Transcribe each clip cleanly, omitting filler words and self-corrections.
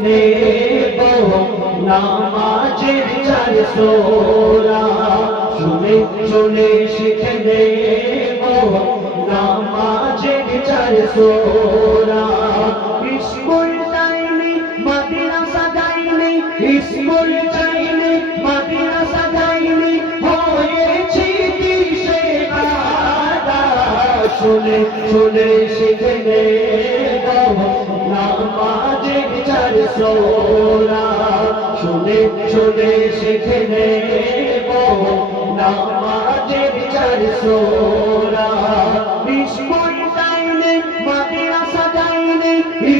নেব নামাজের চার সোরা শুনে শুনে শিখে নেব নামাজের চার সোরা স্কুল যাইনি মাদ্রাসা যাইনি স্কুল যাইনি মাদ্রাসা যাইনি হয়েছি কিসে আদা শুনে শুনে শিখে নেব নামাজের চার সোরা শুনে শুনে শিখে নেব নামাজের চার সোরা স্কুল যাইনি মাদ্রাসা যাইনি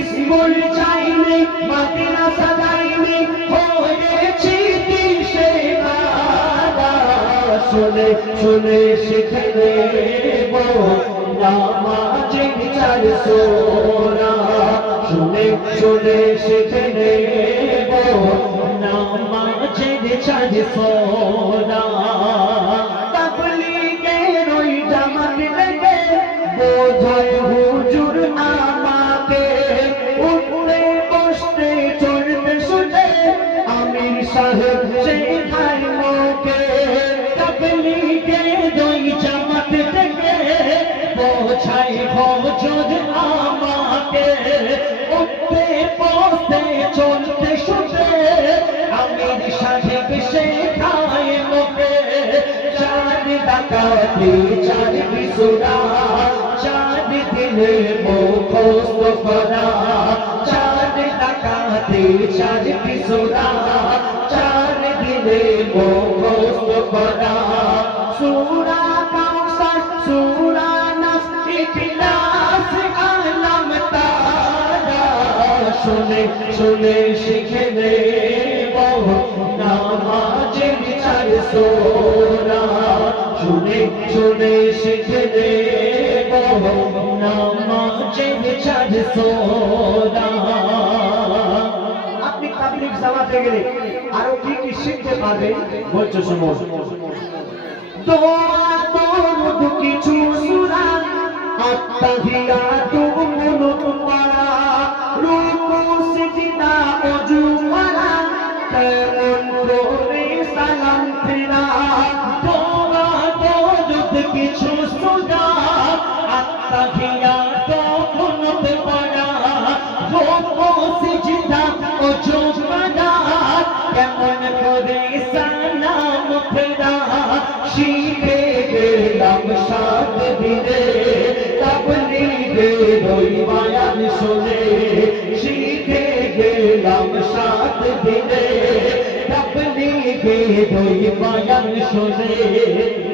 স্কুল যাইনি মাদ্রাসা যাইনি হয়েছি কিসে আদা শুনে শুনে শিখে নেব নামাজের চার সোরা শুনে শুনে শিখে নেব নামাজের চার সোরা তাবলীগের ওই জামাত লেগে বোঝায় হুজুর আমাকে উঠতে বসতে চলতে শুনে আমির সাহেব শেখায় মোকে তাবলীগের ওই জামাত লেগে বোঝায় হুজুর আমাকে উঠতে বসতে চলতে শুনে আমির সাহেব শেখায় মোকে চার ডাকাতি চার বিসুরা চার দিনে মুখস্থ করা চার ডাকাতি চার বিসুরা চার দিনে মুখস্থ করা সূরা কাউসার সূরা নাস ইখলাস আলম তারা শুনে শুনে শিখে নেব নামাজের চার সোরা শুনে শুনে শিখে নেব নামাজের চার সোরা আপনি তাবলীগ জামাতে গেলে আরো কি কি শিখতে পারবেন বলছো শুনো দোয়া দরুদ কিছু সূরা আত্তাহিয়াতু মুনুত পড়া রুকু সিজদা ওযু করা কেমন করে সালাম ফেরা দোয়া দরুদ কিছু সূরা আত্তাহিয়াতু মুনুত পড়া রুকু সিজদা ওযু করা কেমন করে সালাম ফেরা শিখে গেলাম সাত দিনে তাবলীগের ওই বয়ান শুনে শিখে গেলাম সাত দিনে তাবলীগের ওই বয়ান শুনে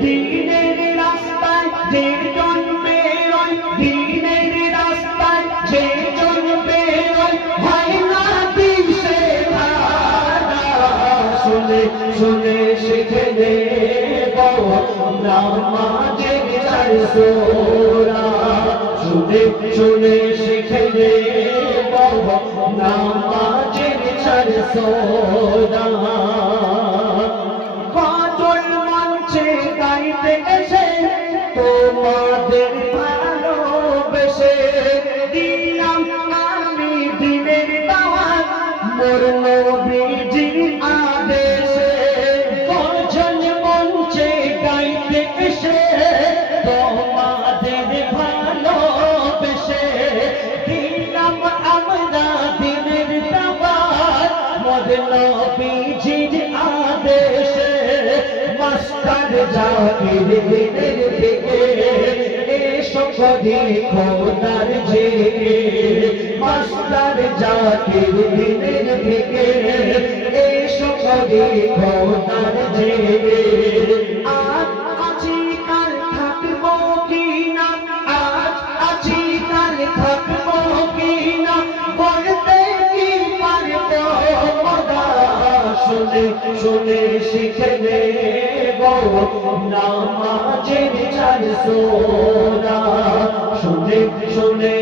দ্বীনের রাস্তায় যে জন বেরোয় দ্বীনের রাস্তায় যে জন বেরোয় হয় না দিশে ধারা শুনে শুনে শিখে নেব নামাজের চার সোরা শুনে শুনে শিখে নেব নামাজের চার সোরা গজল মঞ্চে গাইতে এসে তোমাদের ভালোবেসে দিলাম আমি দিনের দাওয়াত মোর নবীজির আদেশে গজল মঞ্চে গাইতে এসে তোমাদের ভালোবেসে দিলাম আমরা দিনের দাওয়াত মোর নবীজির আদেশে মাস্টার জাকির দিনের থেকে এসো করি খোদার জেগে মাস্টার জাকির দিনের থেকে এসো করি খোদার জেগে আজ আছি কাল থাকবো কিনা আজ আছি কাল থাকবো কিনা বলতে কি পারবো খোদা শুনে শুনে শিখে নেব নামাজের চার সোরা শুনে শুনে